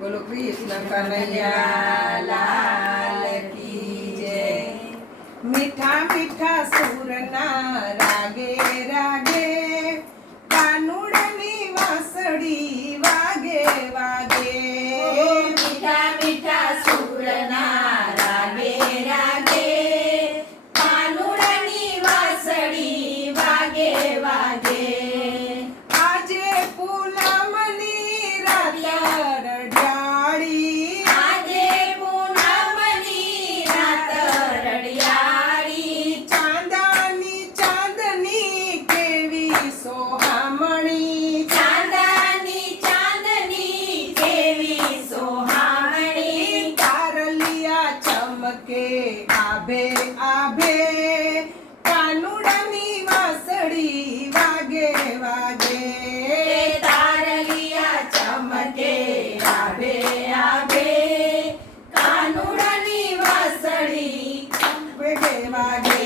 બોલો કૃષ્ણ કનૈયા લાલ કી જય। મીઠા મીઠા સુરના રાગે રાગે કાનુડાની વાંસળી વાગે વાગે। મીઠા મીઠા સુરના રાગે રાગે કાનુડાની વાંસળી વાગે વાગે। આજે પૂનમની રાત રડિયાળી, આજે પૂનમની રાત રડિયાળી, ચાંદાની ચાંદની કેવી સોહામણી, ચાંદાની ચાંદની કેવી સોહામણી, તારલિયા ચમકે આભે આભે કાનુડાની વાંસળી વાગે વાગે। તારલિયા ચમકે આભે આભે કાનુડાની વાંસળી વાગે વાગે।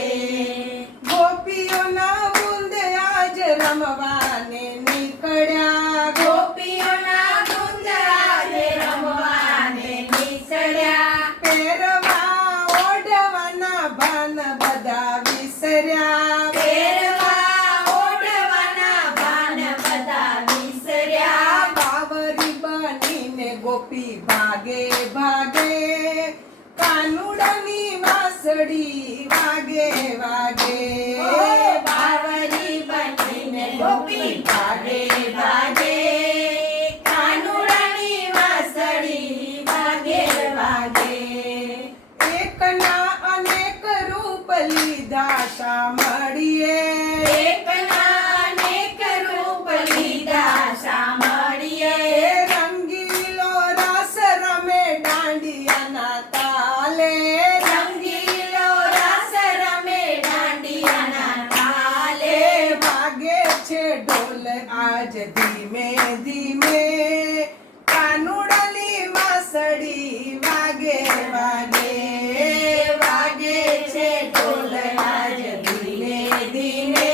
ગોપીઓના વૃંદ આજ રમવાને નીકળ્યા, ગોપીઓના વૃંદ આજે રમવાને નીકળ્યા, પહેરવા ઓઢવાના ભાન બધા વિસર્યા, પહેરવા ઓઢવાના ભાન બધા વિસર્યા। બાવરી બનીને ગોપી ભાગે ભાગે કાનુડાની વાંસળી વાગે વાગે। બાવરી બનીને ગોપી ભાગે ભાગે કાનુડાની વાંસળી વાગે વાગે। એકના અનેક રૂપ લીધા સાંભળીએ, એકના અનેક રૂપ લીધા સાંભળીએ, રંગીલો રસ રમે દાંડિયાના તાલે, રંગીલો રસ રમે દાંડિયાના તાલે, વાગે છે ઢોલ આજ ધીમે ધીમે કાનુડાની વાંસળી વાગે વાગે। વાગે છે ઢોલ આજ ધીમે ધીમે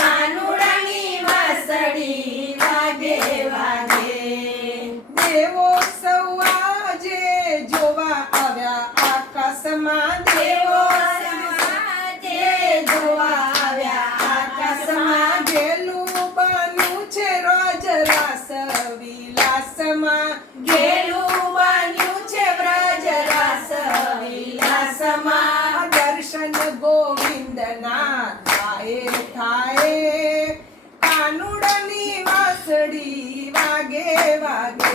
કાનુડાની વાંસળી વાગે વાગે। દેવો સૌ આજે જોવા આવ્યા આકાશમાં, દેવો સમાજે જોવા આવ્યા આકાશમાં, ગેલું બન્યું છે રોજ રાસ વિલાસમાં, ગેલું બન્યું છે વ્રજ રસ વિલાસમાં, દર્શન ગોવિંદના થાય થાય કાનુડાની વાંસળી વાગે વાગે।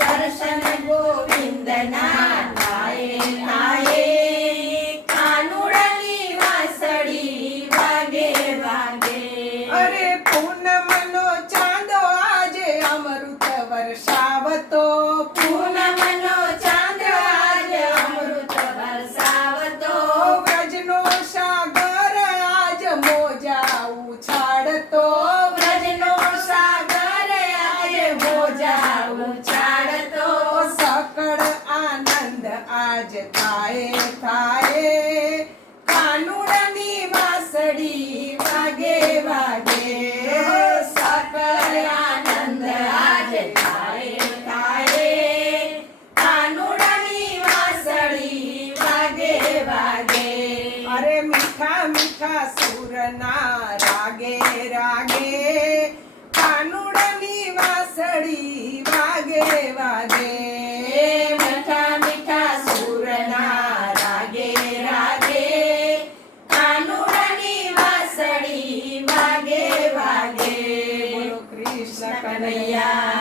દર્શન ગોવિંદના થાય થાય કાનુડાની વાંસળી વાગે વાગે। અરે પૂનમનો ચાંદો આજે અમૃત વર્ષાવતો, પૂનમનો ચાંદ્ર આજે અમૃત વરસાવતો, વ્રજનો સાગર આજ મોજા ઉછાળતો, વ્રજનો સાગર આજે મોજા ઉછાળતો, સકળ આનંદ આજ થાય થાય કાનુડાની વાંસળી વાગે વાગે। સકળ આનંદ આજે થાય થાય કાનુડાની વાંસળી વાગે વાગે। અરે મીઠા મીઠા સુરના રાગે રાગે કાનુડાની વાંસળી વાગે વાગે। મીઠા મીઠા સુરના રાગે રાગે કાનુડાની વાંસળી વાગે વાગે। બોલો કૃષ્ણ કનૈયા